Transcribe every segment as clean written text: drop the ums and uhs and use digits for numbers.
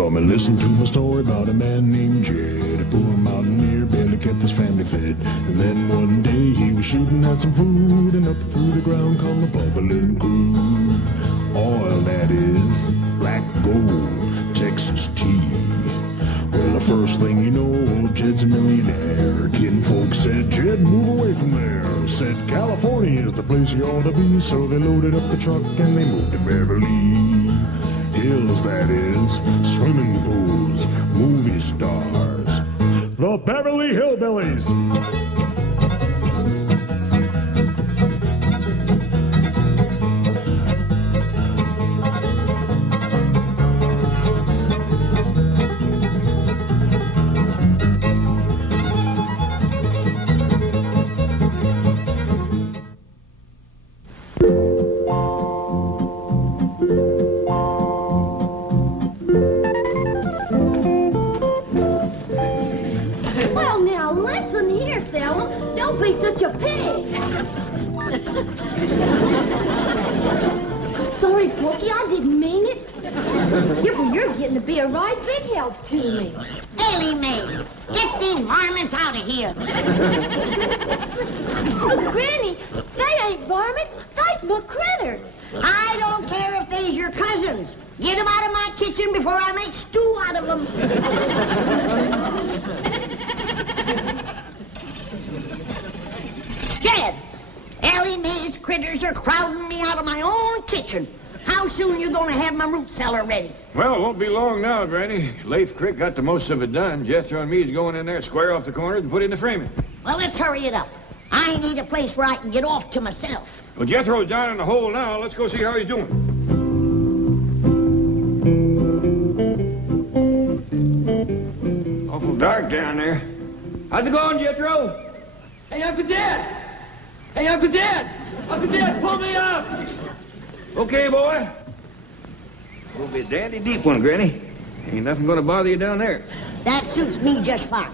Come and listen to my story about a man named Jed. A poor mountaineer barely kept his family fed. And then one day he was shooting at some food, and up through the ground come a bubbling crude. Oil, that is, black gold, Texas tea. Well, the first thing you know, old Jed's a millionaire. Kinfolk said, Jed, move away from there. Said, California is the place you ought to be. So they loaded up the truck and they moved to Beverly Hills, that is, swimming pools, movie stars, the Beverly Hillbillies. Such a pig. Sorry, Porky, I didn't mean it. You're getting to be a right big help to me. Ellie Mae, get these varmints out of here. Oh, Granny, they ain't varmints. They's my critters. I don't care if they's your cousins. Get them out of my kitchen before I make stew out of them. Jed, Ellie Mae's critters are crowding me out of my own kitchen. How soon you gonna have my root cellar ready? Well, it won't be long now, Granny. Leif Crick got the most of it done. Jethro and me's going in there, square off the corners, and put in the framing. Well, let's hurry it up. I need a place where I can get off to myself. Well, Jethro's down in the hole now. Let's go see how he's doing. Awful dark down there. How's it going, Jethro? Hey, Uncle Jed! Hey, Uncle Jed! Uncle Jed, pull me up! Okay, boy. Will be a dandy deep one, Granny. Ain't nothing gonna bother you down there. That suits me just fine.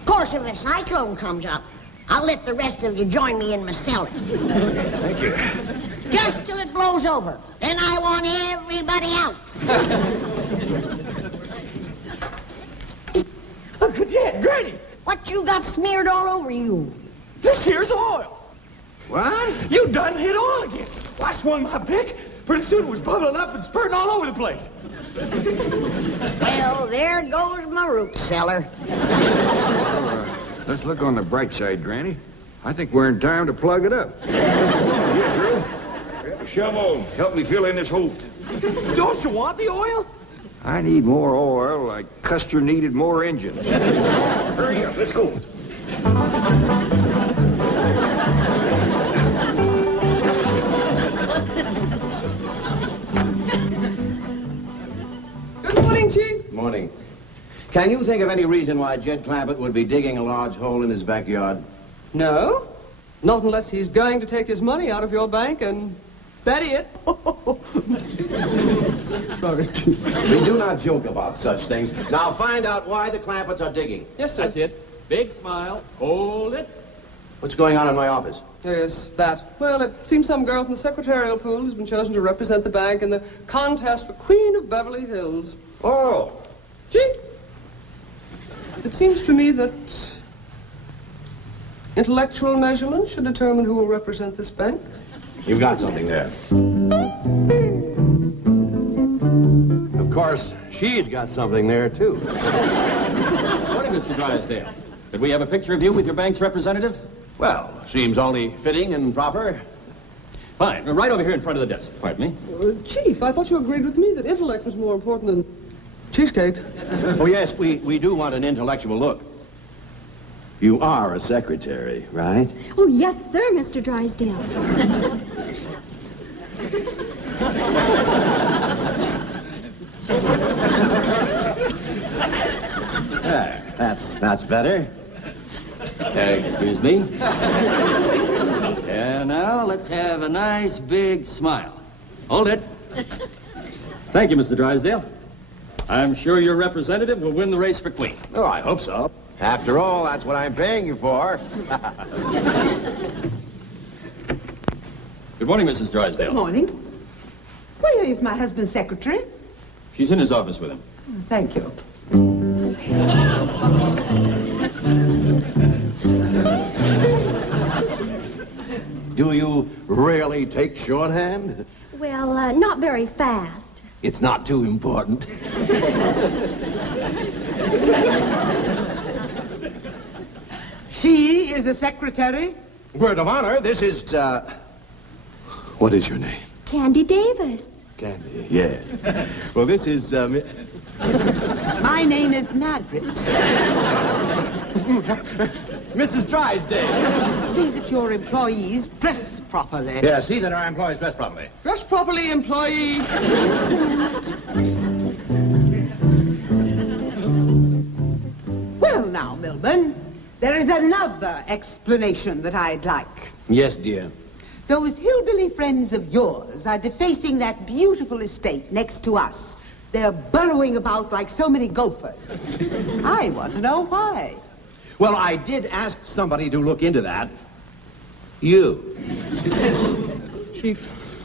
Of course, if a cyclone comes up, I'll let the rest of you join me in my cellar. Thank you. Just till it blows over. Then I want everybody out. Uncle Jed, Granny! What you got smeared all over you? This here's oil. What? You done hit oil again. Well, I swung my pick. Pretty soon it was bubbling up and spurting all over the place. Well, there goes my root cellar. Let's look on the bright side, Granny. I think we're in time to plug it up. Yes, Drew. Grab a shovel. Help me fill in this hole. Don't you want the oil? I need more oil like Custer needed more engines. Hurry up, let's go. Good morning, Chief. Morning. Can you think of any reason why Jed Clampett would be digging a large hole in his backyard? No. Not unless he's going to take his money out of your bank and bury it. Sorry, Chief. We do not joke about such things. Now find out why the Clampetts are digging. Yes, sir. That's it. Big smile. Hold it. What's going on in my office? Yes, that. Well, it seems some girl from the secretarial pool has been chosen to represent the bank in the contest for Queen of Beverly Hills. Oh. Chief, it seems to me that intellectual measurement should determine who will represent this bank. You've got something there. Of course, she's got something there, too. Morning, Mr. Drysdale. Could we have a picture of you with your bank's representative? Well, seems only fitting and proper. Fine. Right over here in front of the desk. Pardon me. Chief, I thought you agreed with me that intellect was more important than cheesecake. Oh, yes, we do want an intellectual look. You are a secretary, right? Oh, yes, sir, Mr. Drysdale. That's better. Excuse me. And now let's have a nice big smile. Hold it. Thank you, Mr. Drysdale. I'm sure your representative will win the race for Queen. Oh, I hope so. After all, that's what I'm paying you for. Good morning, Mrs. Drysdale. Good morning. Where is my husband's secretary? She's in his office with him. Thank you. Do you really take shorthand? Well, not very fast. It's not too important. She is a secretary? Word of honor, this is, what is your name? Candy Davis. Candy, yes. Well, this is, My name is Margaret. Mrs. Drysdale. See that your employees dress properly. Yeah, see that our employees dress properly. Dress properly, employee. Well, now, Milburn, there is another explanation that I'd like. Yes, dear. Those hillbilly friends of yours are defacing that beautiful estate next to us. They're burrowing about like so many gophers. I want to know why. Well, I did ask somebody to look into that. You. Chief,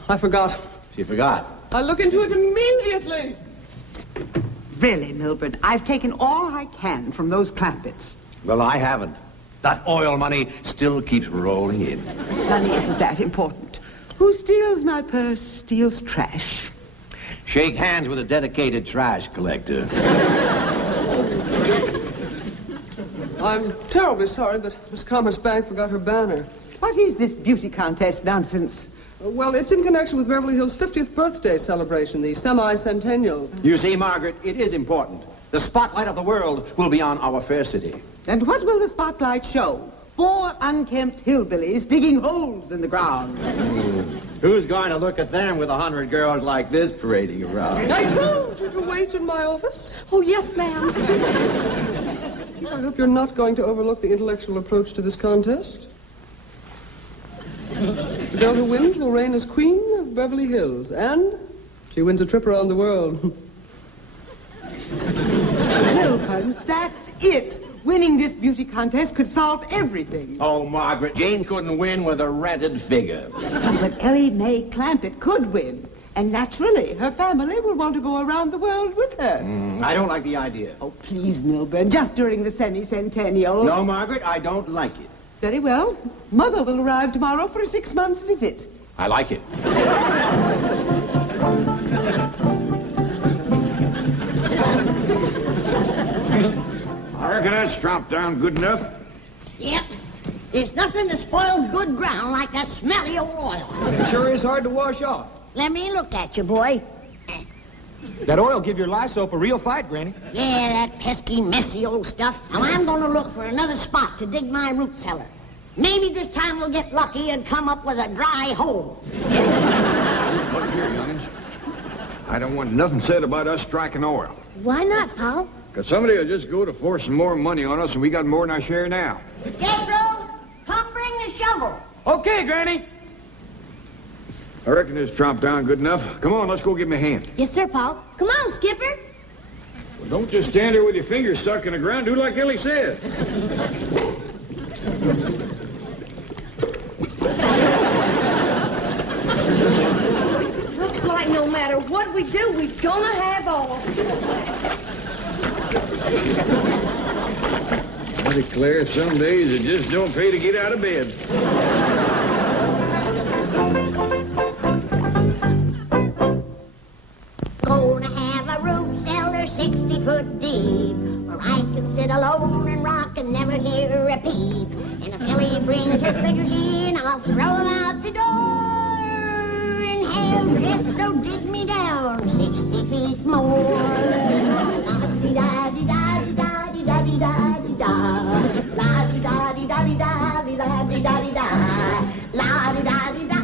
I forgot. She forgot. I'll look into it immediately. Really, Milburn, I've taken all I can from those Clampetts. Well, I haven't. That oil money still keeps rolling in. Money isn't that important. Who steals my purse steals trash. Shake hands with a dedicated trash collector. I'm terribly sorry, but Miss Commerce Bank forgot her banner. What is this beauty contest nonsense? Well, it's in connection with Beverly Hills' 50th birthday celebration, the semi-centennial. You see, Margaret, it is important. The spotlight of the world will be on our fair city. And what will the spotlight show? 4 unkempt hillbillies digging holes in the ground. Who's going to look at them with 100 girls like this parading around? I told you to wait in my office. Oh, yes, ma'am. I hope you're not going to overlook the intellectual approach to this contest. The girl who wins will reign as queen of Beverly Hills, and she wins a trip around the world. Milburn, that's it. Winning this beauty contest could solve everything. Oh, Margaret, Jane couldn't win with a rented figure. But Ellie Mae Clampett could win. And naturally, her family will want to go around the world with her. I don't like the idea. Oh, please, Milburn, just during the semi-centennial. No, Margaret, I don't like it. Very well. Mother will arrive tomorrow for a 6-month visit. I like it. I reckon that's chopped down good enough. Yep. There's nothing that spoils good ground like that smelly old oil. It sure is hard to wash off. Let me look at you, boy. That oil give your lye soap a real fight, Granny. Yeah, that pesky, messy old stuff. Now, I'm going to look for another spot to dig my root cellar. Maybe this time we'll get lucky and come up with a dry hole. Look here, youngins. I don't want nothing said about us striking oil. Why not, Paul? Because somebody will just go to forcing more money on us, and we got more than our share now. Jethro, come bring the shovel. Okay, Granny. I reckon this chopped down good enough. Come on, let's go give me a hand. Yes, sir, Paul. Come on, Skipper. Well, don't just stand there with your fingers stuck in the ground. Do like Ellie said. Looks like no matter what we do, we's gonna have all. I declare, some days it just don't pay to get out of bed. Gonna have a root cellar 60 foot deep, where I can sit alone and rock and never hear a peep. And if Ellie brings her critters in, I'll throw them out the door and have Jethro dig me down 60 feet more. La-di-da-di-da-di-da-di-da-di-da-di-da. La-di-da-di-da-di-da-di-da-di-da-di-da. La-di-da-di-da.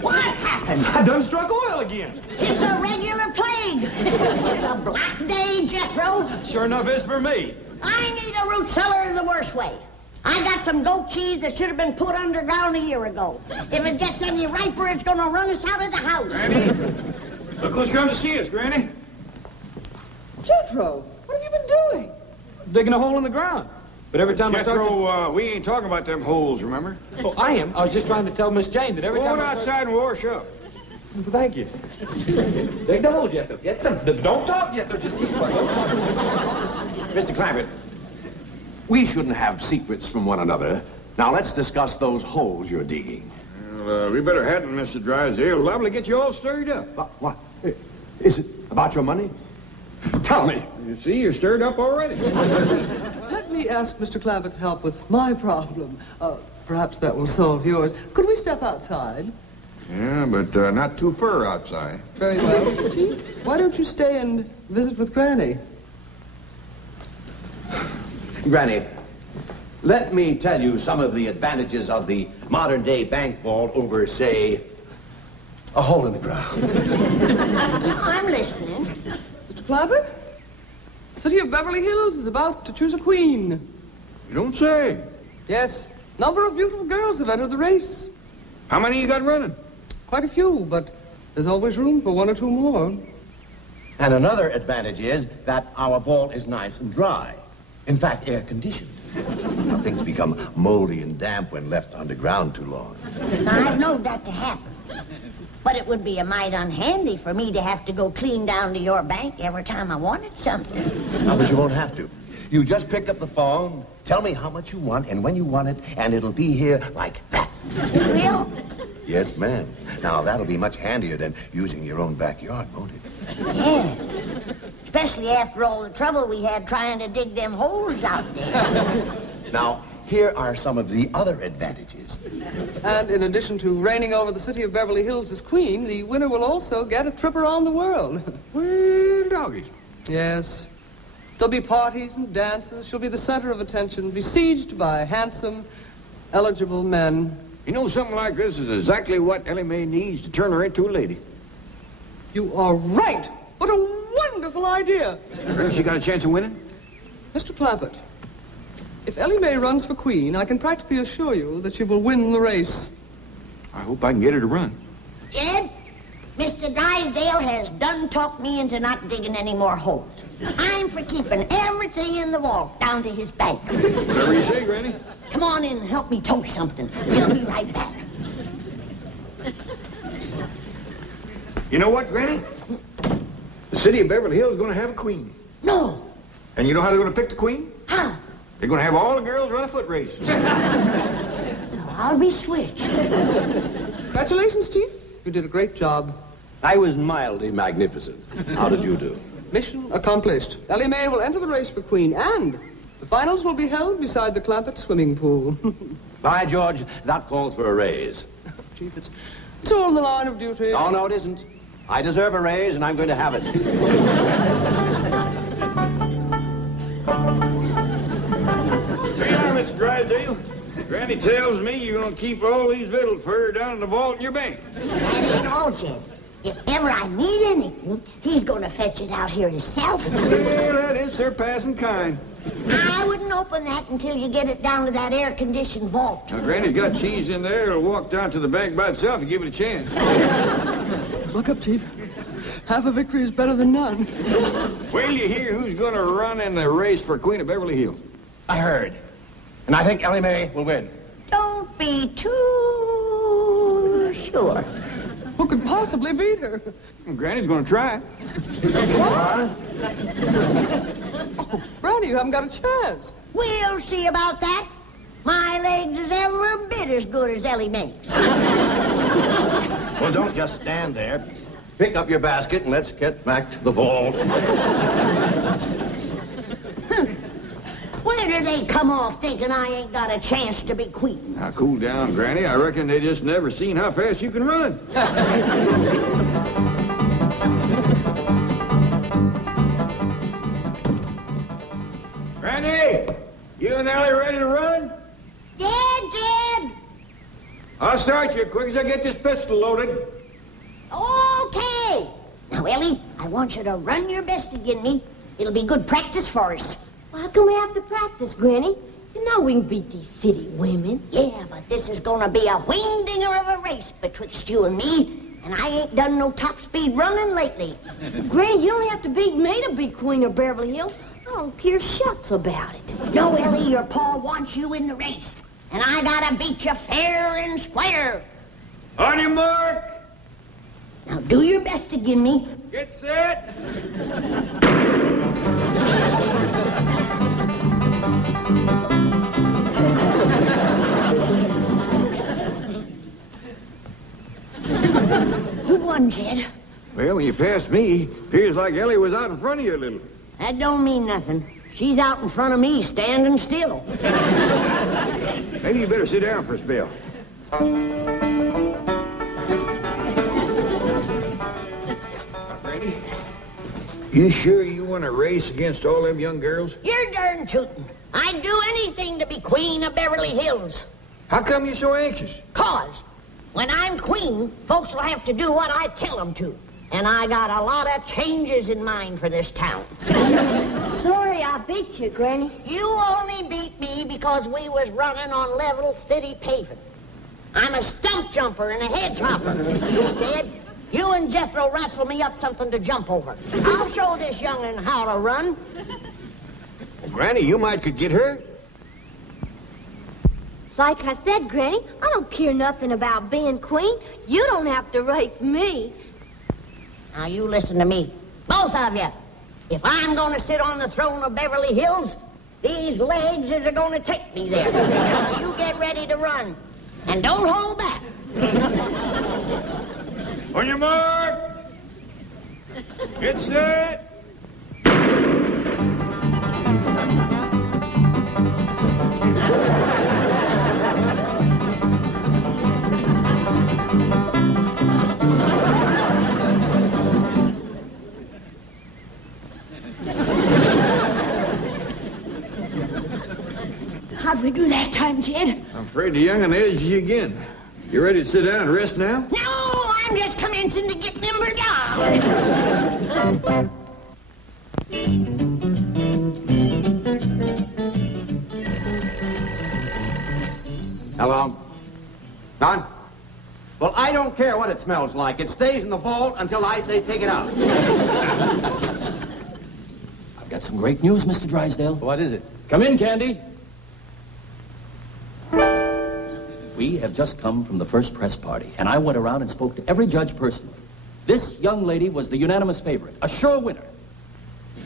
What happened? I done struck oil again. It's a regular plague. It's a black day, Jethro. Sure enough is for me. I need a root cellar the worst way. I got some goat cheese that should have been put underground a year ago. If it gets any riper, it's going to run us out of the house. Granny, look who's come to see us, Granny. Jethro, what have you been doing? Digging a hole in the ground. But every time I start... Jethro, we ain't talking about them holes, remember? Oh, I am. I was just trying to tell Miss Jane that every Go time on outside and wash up. Thank you. Dig the hole, Jethro. Get some. Don't talk, Jethro. Just keep quiet. Mr. Clampett, we shouldn't have secrets from one another. Now, let's discuss those holes you're digging. Well, we better have them, Mr. Drysdale. Liable to get you all stirred up. What? Is it about your money? Tell me. You see, you're stirred up already. Let me ask Mr. Clampett's help with my problem. Perhaps that will solve yours. Could we step outside? Yeah, but not too far outside. Very well. Chief, why don't you stay and visit with Granny? Granny, let me tell you some of the advantages of the modern-day bank vault over, say, a hole in the ground. I'm listening. Mr. Clampett, the city of Beverly Hills is about to choose a queen. You don't say. Yes, a number of beautiful girls have entered the race. How many you got running? Quite a few, but there's always room for one or two more. And another advantage is that our vault is nice and dry. In fact, air-conditioned. Now, things become moldy and damp when left underground too long. Now, I've known that to happen. But it would be a mite unhandy for me to have to go clean down to your bank every time I wanted something. No, but you won't have to. You just pick up the phone, tell me how much you want and when you want it, and it'll be here like that. It will? Yes, ma'am. Now, that'll be much handier than using your own backyard, won't it? Yeah. Especially after all the trouble we had trying to dig them holes out there. Now, here are some of the other advantages. And in addition to reigning over the city of Beverly Hills as queen, the winner will also get a trip around the world. Well, doggies. Yes. There'll be parties and dances. She'll be the center of attention, besieged by handsome, eligible men. You know, something like this is exactly what Ellie Mae needs to turn her into a lady. You are right. What a wonderful idea. She got a chance of winning? Mr. Clampett, if Ellie Mae runs for queen, I can practically assure you that she will win the race. I hope I can get her to run. Jed, Mr. Drysdale has done talked me into not digging any more holes. I'm for keeping everything in the vault down to his bank. Whatever you say, Granny. Come on in and help me toast something. We'll be right back. You know what, Granny? The city of Beverly Hills is going to have a queen. No. And you know how they're going to pick the queen? How? They're going to have all the girls run a foot race. I'll be switched. Congratulations, Chief. You did a great job. I was mildly magnificent. How did you do? Mission accomplished. Ellie Mae will enter the race for queen, and the finals will be held beside the Clampett swimming pool. By George, that calls for a raise. Chief, it's all in the line of duty. Oh, no, it isn't. I deserve a raise, and I'm going to have it. Here you are, Mr. Drysdale. Granny tells me you're going to keep all these victuals for her down in the vault in your bank. That ain't all, Jed. If ever I need anything, he's going to fetch it out here himself. Well, that is surpassing kind. I wouldn't open that until you get it down to that air-conditioned vault. Now, Granny's got cheese in there. It'll walk down to the bank by itself if you give it a chance. Look up, Chief. Half a victory is better than none. Wait till you hear who's going to run in the race for Queen of Beverly Hills. I heard. And I think Ellie Mae will win. Don't be too sure. Who could possibly beat her? Well, Granny's going to try. Oh, Granny, you haven't got a chance. We'll see about that. My legs is every bit as good as Ellie Mae's. Well, don't just stand there. Pick up your basket and let's get back to the vault. Where do they come off thinking I ain't got a chance to be queen? Now, cool down, Granny. I reckon they just never seen how fast you can run. Granny, you and Ellie ready to run? Jed! I'll start you quick as I get this pistol loaded. Okay. Now, Ellie, I want you to run your best again me. It'll be good practice for us. Well, how come we have to practice, Granny? You know we can beat these city women. Yeah, but this is gonna be a wing-dinger of a race betwixt you and me, and I ain't done no top-speed running lately. Granny, you don't have to beat me to be Queen of Beverly Hills. I don't care shucks about it. No, Ellie, your pa wants you in the race, and I gotta beat you fair and square. On your mark. Now do your best to give me. Get set. Who won, Jed? Well, when you passed me, appears like Ellie was out in front of you a little. That don't mean nothing. She's out in front of me, standing still. Maybe you better sit down for a spell. Ready? You sure you want to race against all them young girls? You're darn tootin'. I'd do anything to be queen of Beverly Hills. How come you're so anxious? 'Cause when I'm queen, folks will have to do what I tell them to. And I got a lot of changes in mind for this town. Sorry I beat you, Granny. You only beat me because we was running on level city paving. I'm a stump jumper and a hedge hopper. Ted, you and Jethro wrestle me up something to jump over. I'll show this young'un how to run. Well, Granny, you might could get hurt. Like I said, Granny, I don't care nothing about being queen. You don't have to race me. Now, you listen to me. Both of you. If I'm going to sit on the throne of Beverly Hills, these legs is going to take me there. Now, you get ready to run. And don't hold back. On your mark. Get set. How'd we do that time, Jed? I'm afraid the young'un edged you again. You ready to sit down and rest now? No, I'm just commencing to get nimbered down. Hello? Don? Well, I don't care what it smells like. It stays in the vault until I say take it out. I've got some great news, Mr. Drysdale. What is it? Come in, Candy. We have just come from the first press party, and I went around and spoke to every judge personally. This young lady was the unanimous favorite, a sure winner.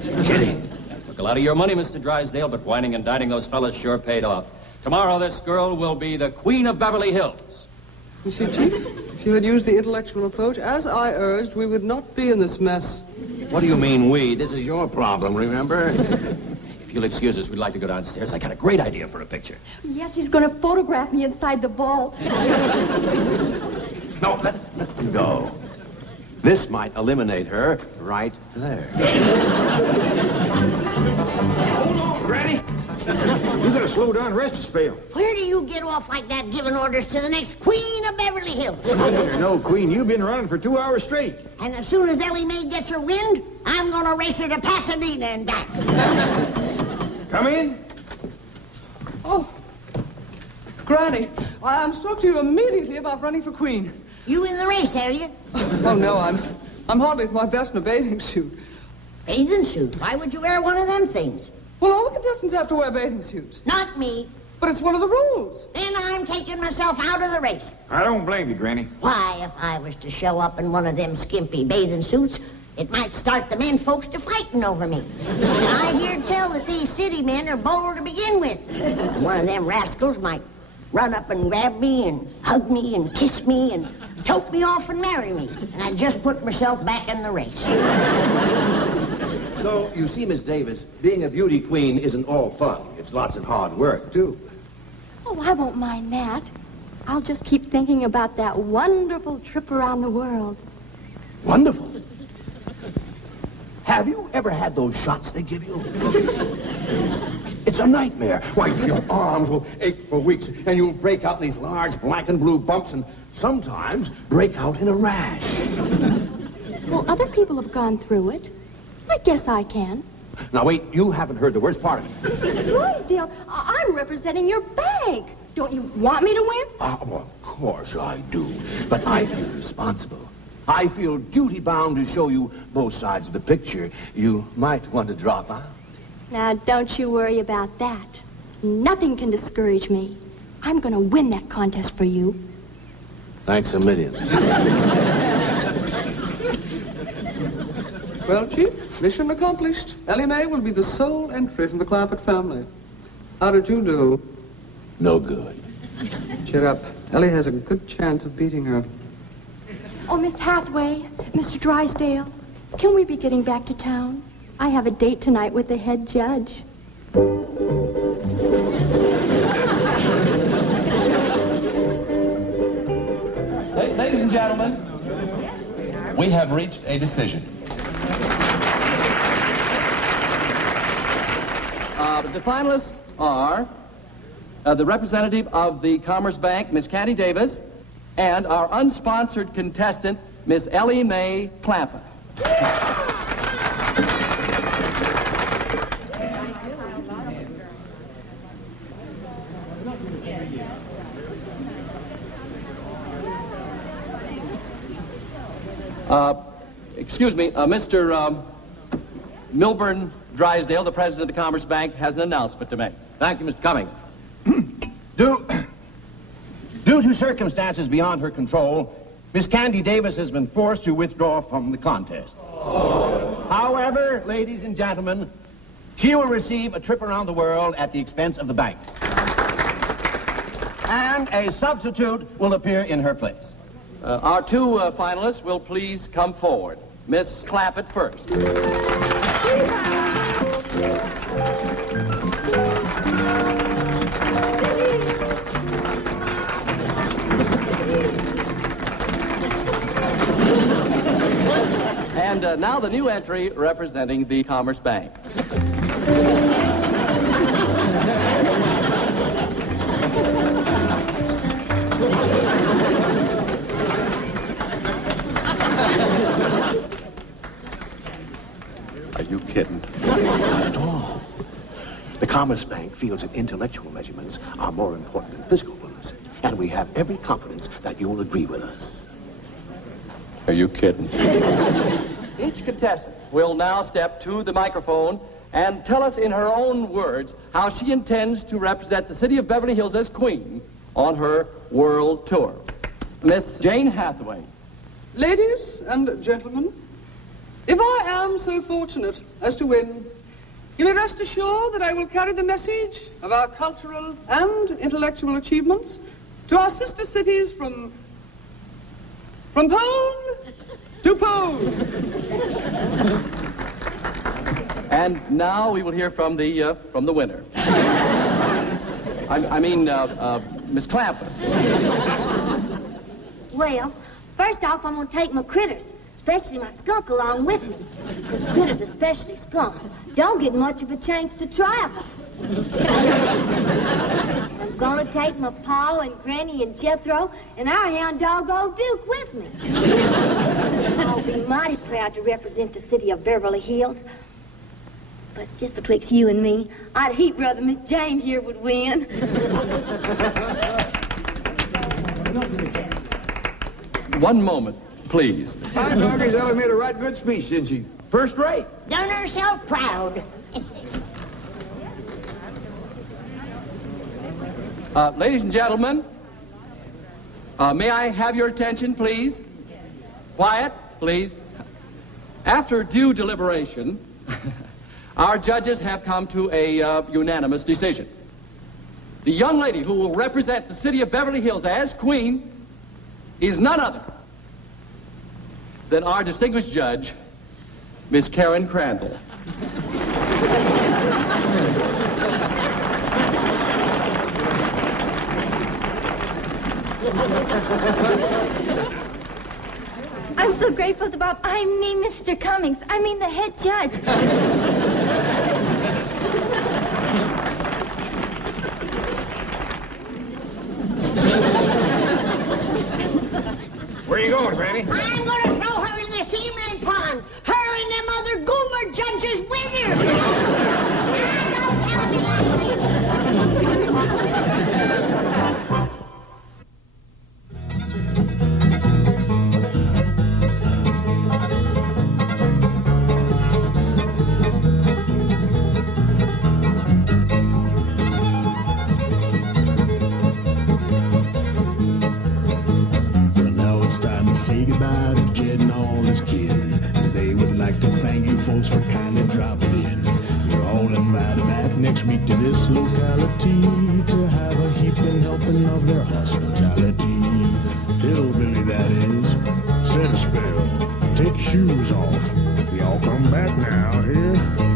Kidding. Took a lot of your money, Mr. Drysdale, but whining and dining those fellas sure paid off. Tomorrow, this girl will be the queen of Beverly Hills. You see, Chief, if you had used the intellectual approach, as I urged, we would not be in this mess. What do you mean, we? This is your problem, remember? If you'll excuse us, we'd like to go downstairs. I got a great idea for a picture. Yes, he's going to photograph me inside the vault. No, let them go. This might eliminate her right there. Hold on, Granny. You gotta slow down and rest a spell. Where do you get off like that giving orders to the next queen of Beverly Hills? You're no queen. You've been running for 2 hours straight. And as soon as Ellie Mae gets her wind, I'm going to race her to Pasadena and back. Come in. Oh, Granny, I'm struck to you immediately about running for queen. You in the race, are you? Oh, no, I'm hardly at my best in a bathing suit. Bathing suit? Why would you wear one of them things? Well, all the contestants have to wear bathing suits. Not me. But it's one of the rules. Then I'm taking myself out of the race. I don't blame you, Granny. Why, if I was to show up in one of them skimpy bathing suits, it might start the men folks to fighting over me. And I hear tell that these city men are bold to begin with. One of them rascals might run up and grab me and hug me and kiss me and tote me off and marry me. And I just put myself back in the race. So, you see, Miss Davis, being a beauty queen isn't all fun. It's lots of hard work, too. Oh, I won't mind that. I'll just keep thinking about that wonderful trip around the world. Wonderful. Have you ever had those shots they give you? It's a nightmare. Why, your arms will ache for weeks, and you'll break out these large black and blue bumps, and sometimes break out in a rash. Well, other people have gone through it. I guess I can. Now, wait, you haven't heard the worst part of it. Drysdale, I'm representing your bank. Don't you want me to win? Well, of course I do. But I feel responsible. I feel duty-bound to show you both sides of the picture. You might want to drop out. Now, don't you worry about that. Nothing can discourage me. I'm going to win that contest for you. Thanks a million. Well, Chief, mission accomplished. Ellie Mae will be the sole entry from the Clampett family. How did you do? No good. Cheer up. Ellie has a good chance of beating her. Oh, Miss Hathaway, Mr. Drysdale, can we be getting back to town? I have a date tonight with the head judge. Ladies and gentlemen, we have reached a decision. The finalists are the representative of the Commerce Bank, Miss Candy Davis, and our unsponsored contestant, Miss Ellie Mae Clampett. Excuse me, Mr. Milburn Drysdale, the president of the Commerce Bank, has an announcement to make. Thank you, Mr. Cummings. Due to circumstances beyond her control, Miss Candy Davis has been forced to withdraw from the contest. However, ladies and gentlemen, she will receive a trip around the world at the expense of the bank. And a substitute will appear in her place. Our two finalists will please come forward. Miss Clampett first. And now the new entry representing the Commerce Bank. Are you kidding? Not at all. The Commerce Bank feels that intellectual measurements are more important than physical ones, and we have every confidence that you'll agree with us. Are you kidding? Each contestant will now step to the microphone and tell us in her own words how she intends to represent the city of Beverly Hills as queen on her world tour. Miss Jane Hathaway. Ladies and gentlemen, if I am so fortunate as to win, you may rest assured that I will carry the message of our cultural and intellectual achievements to our sister cities from pole to pole. And now we will hear from the winner. Miss Clampett. Well, first off, I'm going to take my critters, especially my skunk, along with me. Because critters, especially skunks, don't get much of a chance to travel. I'm going to take my Pa and Granny and Jethro and our hound dog, Old Duke, with me. I'll be mighty proud to represent the city of Beverly Hills. But just betwixt you and me, I'd heap rather Miss Jane here would win. One moment, please. My doggy's Ellie made a right good speech, didn't she? First rate. Done herself proud. Ladies and gentlemen, may I have your attention, please? Quiet, please. After due deliberation, our judges have come to a unanimous decision. The young lady who will represent the city of Beverly Hills as queen is none other than our distinguished judge, Miss Karen Crandall. I'm so grateful to Bob. I mean, Mr. Cummings. I mean, the head judge. Where you going, Granny? I'm going to throw her in the cement pond. Her and them other goomer judges with her. Now, don't tell me. Say goodbye to Jed and all his kin. They would like to thank folks for kindly dropping in. You're all invited back next week to this locality to have a heaping helping of their hospitality. Hillbilly, that is. Set a spell. Take your shoes off. Y'all come back now, here.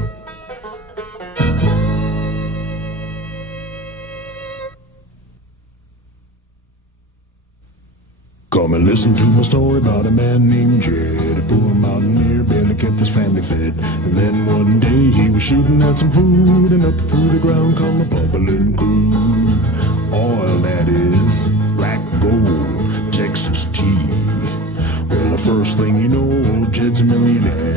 Come and listen to my story about a man named Jed. A poor mountaineer barely kept his family fed. And then one day he was shooting at some food, and up through the ground come a bubbling crude. Oil, that is, black gold, Texas tea. Well, the first thing you know, old Jed's a millionaire.